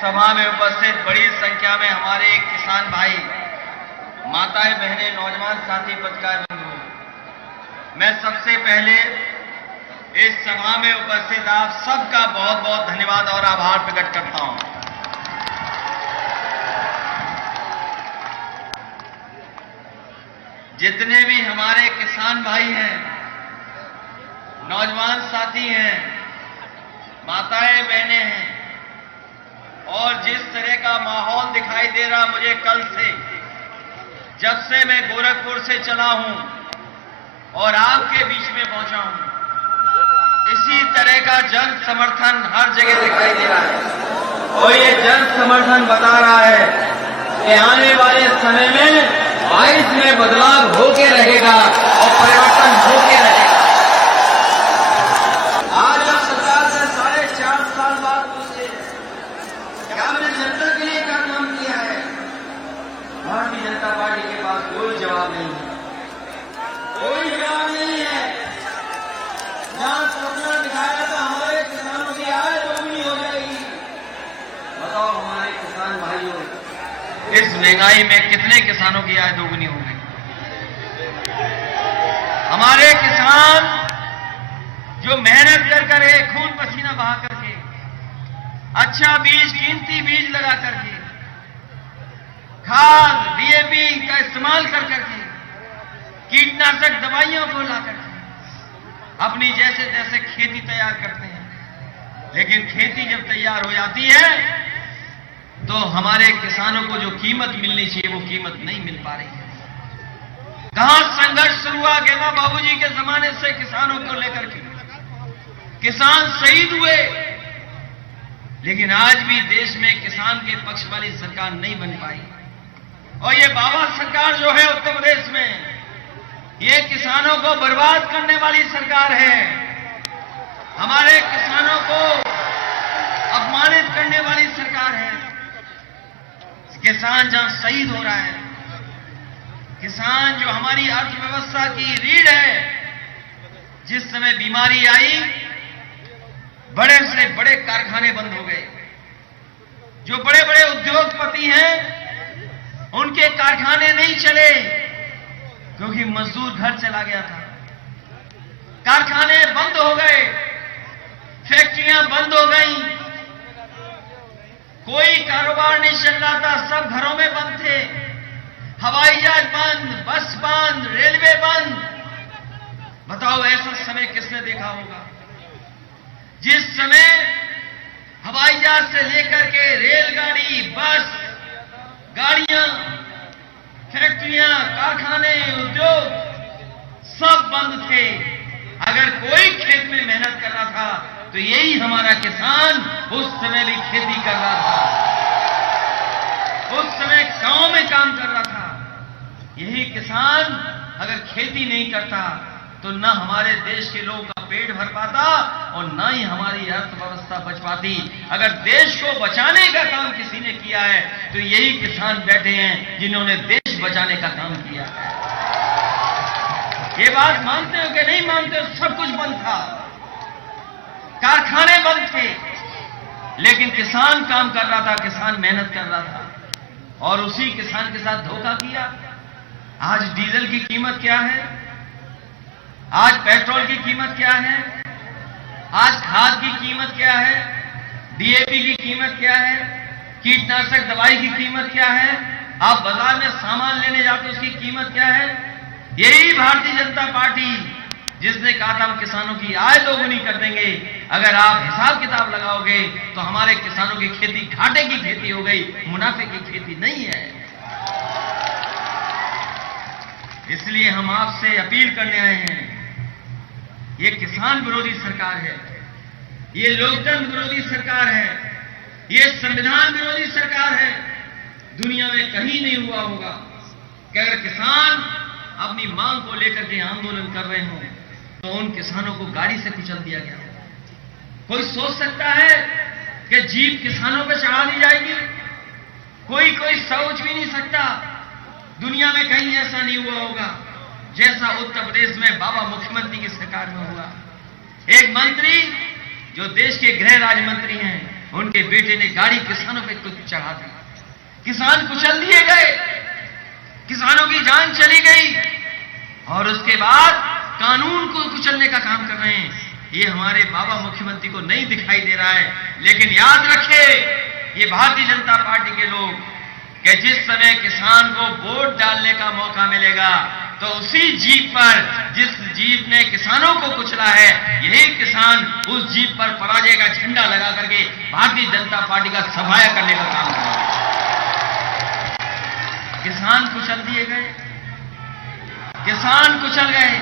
सभा में उपस्थित बड़ी संख्या में हमारे किसान भाई, माताएं, बहनें, नौजवान साथी, पत्रकार बंधु, मैं सबसे पहले इस सभा में उपस्थित आप सबका बहुत बहुत धन्यवाद और आभार प्रकट करता हूं। जितने भी हमारे किसान भाई हैं, नौजवान साथी हैं, माताएं, बहनें हैं, और जिस तरह का माहौल दिखाई दे रहा मुझे कल से, जब से मैं गोरखपुर से चला हूं और आपके बीच में पहुंचा हूं, इसी तरह का जन समर्थन हर जगह दिखाई दे रहा है। और ये जन समर्थन बता रहा है कि आने वाले समय में 22 में बदलाव होके रहेगा और परिवर्तन होके रहेगा। आज आप सरकार से 4.5 साल बाद पूछे क्या हमने जनता के लिए क्या काम किया है? भारतीय जनता पार्टी के पास कोई जवाब नहीं है, कोई जवाब नहीं है। जहां सपना दिखाया था हमारे किसानों की आय दोगुनी हो जाएगी, बताओ हमारे किसान भाइयों, इस महंगाई में कितने किसानों की आय दोगुनी हो गई? हमारे किसान जो मेहनत करके, खून पसीना बहा करके, अच्छा बीज, कीमती बीज लगा करके, खाद, डीएपी का इस्तेमाल कर करके, कीटनाशक दवाइयों को ला करके अपनी जैसे तैसे खेती तैयार करते हैं, लेकिन खेती जब तैयार हो जाती है तो हमारे किसानों को जो कीमत मिलनी चाहिए वो कीमत नहीं मिल पा रही है। कहां संघर्ष शुरू हुआ गेंदा बाबूजी के जमाने से किसानों को लेकर के, किसान शहीद हुए, लेकिन आज भी देश में किसान के पक्ष वाली सरकार नहीं बन पाई। और ये बाबा सरकार जो है उत्तर प्रदेश में, ये किसानों को बर्बाद करने वाली सरकार है, हमारे किसानों को अपमानित करने वाली सरकार है। किसान जहां शहीद हो रहा है, किसान जो हमारी अर्थव्यवस्था की रीढ़ है, जिस समय बीमारी आई बड़े से बड़े कारखाने बंद हो गए, जो बड़े बड़े उद्योगपति हैं उनके कारखाने नहीं चले क्योंकि मजदूर घर चला गया था, कारखाने बंद हो गए, फैक्ट्रियां बंद हो गई, कोई कारोबार नहीं चल रहा था, सब घरों में बंद थे, हवाई जहाज बंद, बस बंद, रेलवे बंद। बताओ ऐसा समय किसने देखा होगा? जिस समय हवाई जहाज से लेकर के रेलगाड़ी, बस, गाड़ियां, फैक्ट्रियां, कारखाने, उद्योग सब बंद थे। अगर कोई खेत में मेहनत कर रहा था तो यही हमारा किसान उस समय भी खेती कर रहा था, उस समय गांव में काम कर रहा था। यही किसान अगर खेती नहीं करता तो न हमारे देश के लोगों का पेट भर पाता और न ही हमारी अर्थव्यवस्था बच पाती। अगर देश को बचाने का काम किसी ने किया है तो यही किसान बैठे हैं जिन्होंने देश बचाने का काम किया है। ये बात मानते हो कि नहीं मानते हो? सब कुछ बंद था, कारखाने बंद थे, लेकिन किसान काम कर रहा था, किसान मेहनत कर रहा था, और उसी किसान के साथ धोखा किया। आज डीजल की कीमत क्या है? आज पेट्रोल की कीमत क्या है? आज खाद की कीमत क्या है? डीएपी की कीमत क्या है? कीटनाशक दवाई की कीमत क्या है? आप बाजार में सामान लेने जाते उसकी कीमत क्या है? यही भारतीय जनता पार्टी जिसने कहा था हम किसानों की आय दोगुनी कर देंगे, अगर आप हिसाब किताब लगाओगे तो हमारे किसानों की खेती घाटे की खेती हो गई, मुनाफे की खेती नहीं है। इसलिए हम आपसे अपील करने आए हैं, ये किसान विरोधी सरकार है, ये लोकतंत्र विरोधी सरकार है, ये संविधान विरोधी सरकार है। दुनिया में कहीं नहीं हुआ होगा कि अगर किसान अपनी मांग को लेकर के आंदोलन कर रहे हों तो उन किसानों को गाड़ी से कुचल दिया गया। कोई सोच सकता है कि जीप किसानों पर चढ़ा दी जाएगी? कोई सोच भी नहीं सकता। दुनिया में कहीं ऐसा नहीं हुआ होगा जैसा उत्तर प्रदेश में बाबा मुख्यमंत्री की सरकार में हुआ। एक मंत्री जो देश के गृह राज्य मंत्री हैं, उनके बेटे ने गाड़ी किसानों पे चढ़ा दी, किसान कुचल दिए गए, किसानों की जान चली गई और उसके बाद कानून को कुचलने का काम कर रहे हैं। ये हमारे बाबा मुख्यमंत्री को नहीं दिखाई दे रहा है। लेकिन याद रखें, ये भारतीय जनता पार्टी के लोग कि जिस समय किसान को वोट डालने का मौका मिलेगा तो उसी जीप पर, जिस जीप ने किसानों को कुचला है, यही किसान उस जीप पर पराजय का झंडा लगा करके भारतीय जनता पार्टी का सफाया करने का काम करेगा। किसान कुचल दिए गए, किसान कुचल गए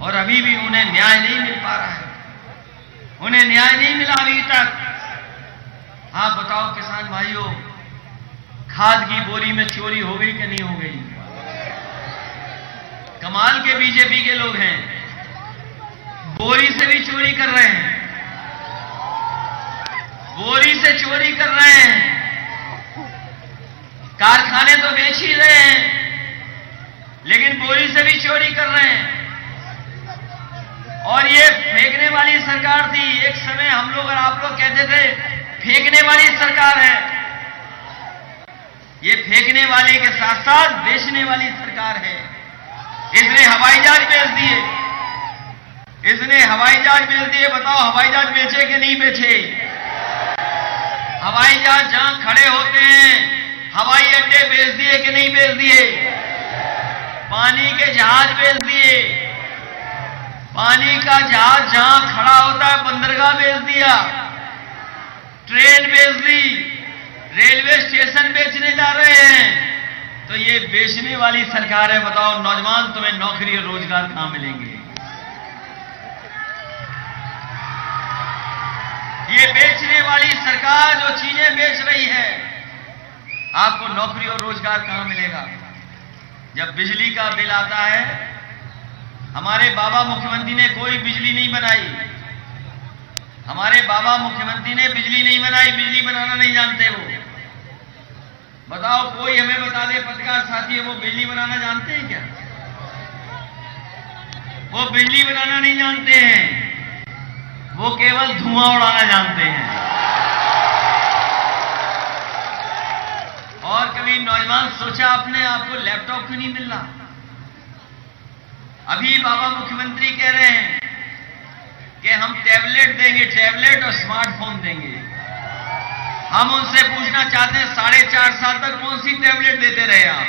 और अभी भी उन्हें न्याय नहीं मिल पा रहा है, उन्हें न्याय नहीं मिला अभी तक। आप बताओ किसान भाइयों, खाद की बोरी में चोरी हो गई कि नहीं हो गई? कमाल के बीजेपी के लोग हैं, बोरी से भी चोरी कर रहे हैं, बोरी से चोरी कर रहे हैं। कारखाने तो बेच ही रहे हैं लेकिन बोरी से भी चोरी कर रहे हैं। और ये फेंकने वाली सरकार थी एक समय, हम लोग और आप लोग कहते थे फेंकने वाली सरकार है। ये फेंकने वाले के साथ साथ बेचने वाली सरकार है। इसने हवाई जहाज बेच दिए, इसने हवाई जहाज बेच दिए। बताओ हवाई जहाज बेचे कि नहीं बेचे? हवाई जहाज जहां खड़े होते हैं हवाई अड्डे बेच दिए कि नहीं बेच दिए? पानी के जहाज बेच दिए, पानी का जहाज जहां खड़ा होता है बंदरगाह बेच दिया, ट्रेन बेच दी, रेलवे स्टेशन बेचने जा रहे हैं। तो ये बेचने वाली सरकार है। बताओ नौजवान, तुम्हें नौकरी और रोजगार कहां मिलेंगे? ये बेचने वाली सरकार जो चीजें बेच रही है, आपको नौकरी और रोजगार कहां मिलेगा? जब बिजली का बिल आता है, हमारे बाबा मुख्यमंत्री ने कोई बिजली नहीं बनाई, हमारे बाबा मुख्यमंत्री ने बिजली नहीं बनाई, बिजली बनाना नहीं जानते वो। बताओ कोई हमें बता दे, पत्रकार साथी, वो बिजली बनाना जानते हैं क्या? वो बिजली बनाना नहीं जानते हैं, वो केवल धुआं उड़ाना जानते हैं। और कभी नौजवान सोचा आपने, आपको लैपटॉप क्यों नहीं मिल रहा? अभी बाबा मुख्यमंत्री कह रहे हैं कि हम टैबलेट देंगे, टैबलेट और स्मार्टफोन देंगे। हम उनसे पूछना चाहते हैं 4.5 साल तक कौन सी टैबलेट देते रहे आप?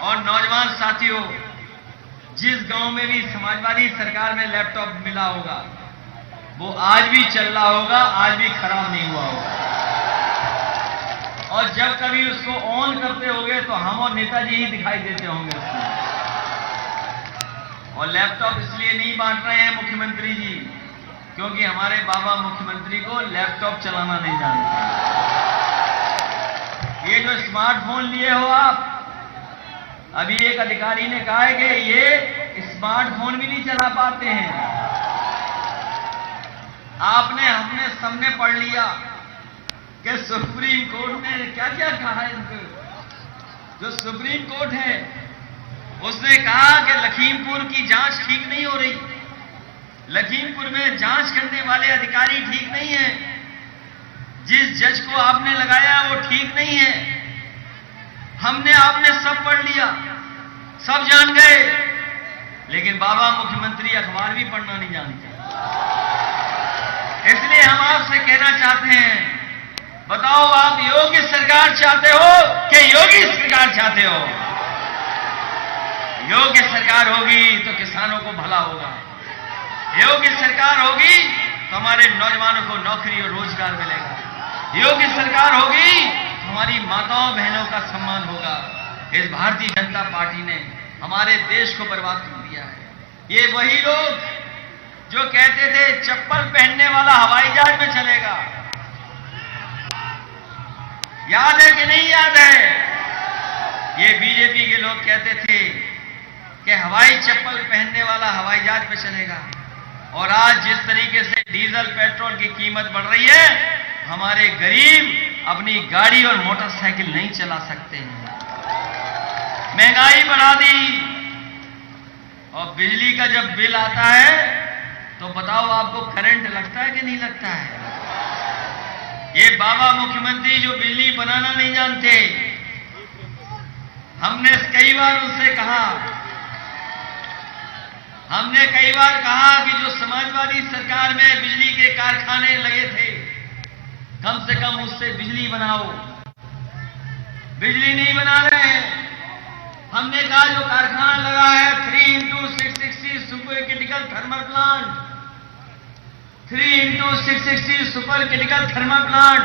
और नौजवान साथियों, जिस गांव में भी समाजवादी सरकार में लैपटॉप मिला होगा वो आज भी चल रहा होगा, आज भी खराब नहीं हुआ होगा। और जब कभी उसको ऑन करते होंगे तो हम और नेताजी ही दिखाई देते होंगे उसमें। और लैपटॉप इसलिए नहीं बांट रहे हैं मुख्यमंत्री जी क्योंकि हमारे बाबा मुख्यमंत्री को लैपटॉप चलाना नहीं जानते। ये जो स्मार्टफोन लिए हो आप, अभी एक अधिकारी ने कहा है कि ये स्मार्टफोन भी नहीं चला पाते हैं। हमने सबने पढ़ लिया कि सुप्रीम कोर्ट ने क्या क्या कहा है। जो सुप्रीम कोर्ट है उसने कहा कि लखीमपुर की जांच ठीक नहीं हो रही, लखीमपुर में जांच करने वाले अधिकारी ठीक नहीं है, जिस जज को आपने लगाया वो ठीक नहीं है। हमने आपने सब पढ़ लिया, सब जान गए, लेकिन बाबा मुख्यमंत्री अखबार भी पढ़ना नहीं जानते। इसलिए हम आपसे कहना चाहते हैं, बताओ आप योगी सरकार चाहते हो कि योगी सरकार चाहते हो? योगी सरकार होगी तो किसानों को भला होगा, योगी सरकार होगी तो हमारे नौजवानों को नौकरी और रोजगार मिलेगा, योगी सरकार होगी तो हमारी माताओं बहनों का सम्मान होगा। इस भारतीय जनता पार्टी ने हमारे देश को बर्बाद कर दिया है। ये वही लोग जो कहते थे चप्पल पहनने वाला हवाई जहाज में चलेगा, याद है कि नहीं याद है? ये बीजेपी के लोग कहते थे कि हवाई चप्पल पहनने वाला हवाई जहाज पे चलेगा। और आज जिस तरीके से डीजल पेट्रोल की कीमत बढ़ रही है, हमारे गरीब अपनी गाड़ी और मोटरसाइकिल नहीं चला सकते हैं। महंगाई बढ़ा दी और बिजली का जब बिल आता है तो बताओ आपको करंट लगता है कि नहीं लगता है? ये बाबा मुख्यमंत्री जो बिजली बनाना नहीं जानते, हमने कई बार उनसे कहा, हमने कई बार कहा कि जो समाजवादी सरकार में बिजली के कारखाने लगे थे, कम से कम उससे बिजली बनाओ। बिजली नहीं बना रहे हैं। हमने कहा जो कारखाना लगा है 3x660 super critical thermal plant, 3x660 super critical thermal plant,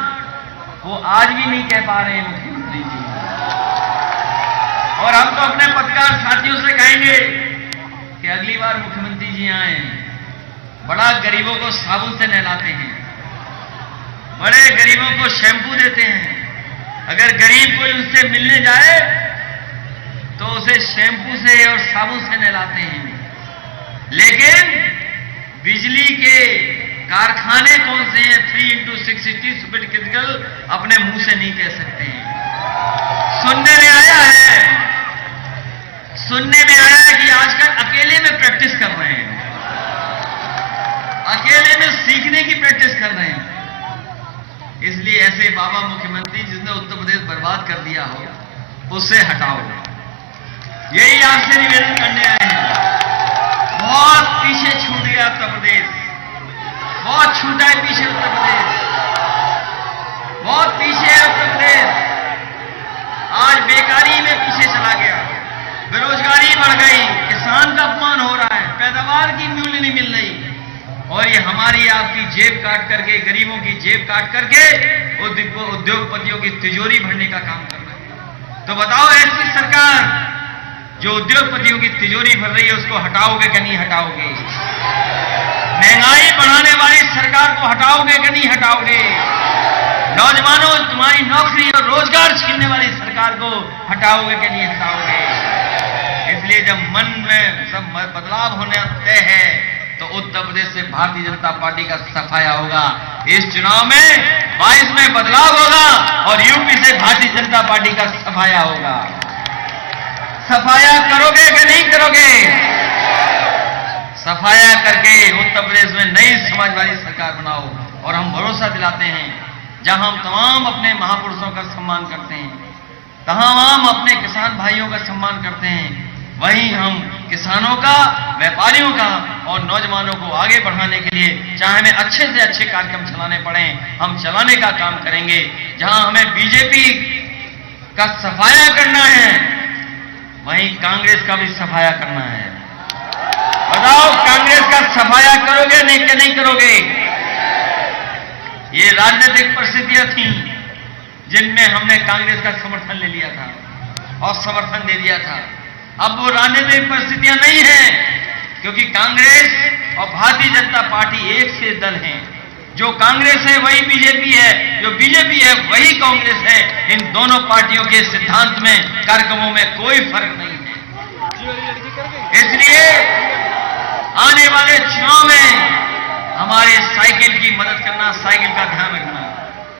वो आज भी नहीं कह पा रहे हैं मुख्यमंत्री जी। और हम तो अपने पत्रकार साथियों से कहेंगे कि अगली बार मुख्यमंत्री जी आए, बड़ा गरीबों को साबुन से नहलाते हैं, बड़े गरीबों को शैम्पू देते हैं। अगर गरीब कोई उससे मिलने जाए तो उसे शैम्पू से और साबुन से नहलाते हैं। लेकिन बिजली के कारखाने कौन से हैं 3x660 सुपर क्रिटिकल, अपने मुंह से नहीं कह सकते हैं। सुनने में आया है कि आजकल अकेले में प्रैक्टिस कर रहे हैं, अकेले में सीखने की प्रैक्टिस कर रहे हैं। इसलिए ऐसे बाबा मुख्यमंत्री जिसने उत्तर प्रदेश बर्बाद कर दिया हो, उससे हटाओ। यही आपसे निवेदन करने आए हैं। बहुत पीछे छूट गया उत्तर प्रदेश, बहुत छूटा है पीछे उत्तर प्रदेश, बहुत पीछे है उत्तर प्रदेश। आज बेकारी में पीछे चला गया, बेरोजगारी बढ़ गई, किसान का अपमान हो रहा है, पैदावार की मूल्य नहीं मिल रही, और ये हमारी आपकी जेब काट करके, गरीबों की जेब काट करके उद्योगपतियों की तिजोरी भरने का काम कर रहा है। तो बताओ, ऐसी सरकार जो उद्योगपतियों की तिजोरी भर रही है, उसको हटाओगे कि नहीं हटाओगे? महंगाई बढ़ाने वाली सरकार को हटाओगे कि नहीं हटाओगे? नौजवानों, तुम्हारी नौकरी और रोजगार छीनने वाली सरकार को हटाओगे कि नहीं हटाओगे? इसलिए जब मन में सब बदलाव होने तय है तो उत्तर प्रदेश से भारतीय जनता पार्टी का सफाया होगा। इस चुनाव में 22 में बदलाव होगा और यूपी से भारतीय जनता पार्टी का सफाया होगा। सफाया करोगे कि नहीं करोगे? सफाया करके उत्तर प्रदेश में नई समाजवादी सरकार बनाओ। और हम भरोसा दिलाते हैं, जहां हम तमाम अपने महापुरुषों का सम्मान करते हैं, तमाम अपने किसान भाइयों का सम्मान करते हैं, वहीं हम किसानों का, व्यापारियों का और नौजवानों को आगे बढ़ाने के लिए, चाहे हमें अच्छे से अच्छे कार्यक्रम चलाने पड़े, हम चलाने का काम करेंगे। जहां हमें बीजेपी का सफाया करना है, वहीं कांग्रेस का भी सफाया करना है। बताओ, कांग्रेस का सफाया करोगे नहीं करोगे? ये राजनीतिक परिस्थितियां थी जिनमें हमने कांग्रेस का समर्थन ले लिया था और समर्थन दे दिया था। अब वो राजनीतिक परिस्थितियां नहीं है, क्योंकि कांग्रेस और भारतीय जनता पार्टी एक से दल हैं। जो कांग्रेस है वही बीजेपी है, जो बीजेपी है वही कांग्रेस है। इन दोनों पार्टियों के सिद्धांत में, कार्यक्रमों में कोई फर्क नहीं है। इसलिए आने वाले चुनाव में हमारे साइकिल की मदद करना, साइकिल का ध्यान रखना।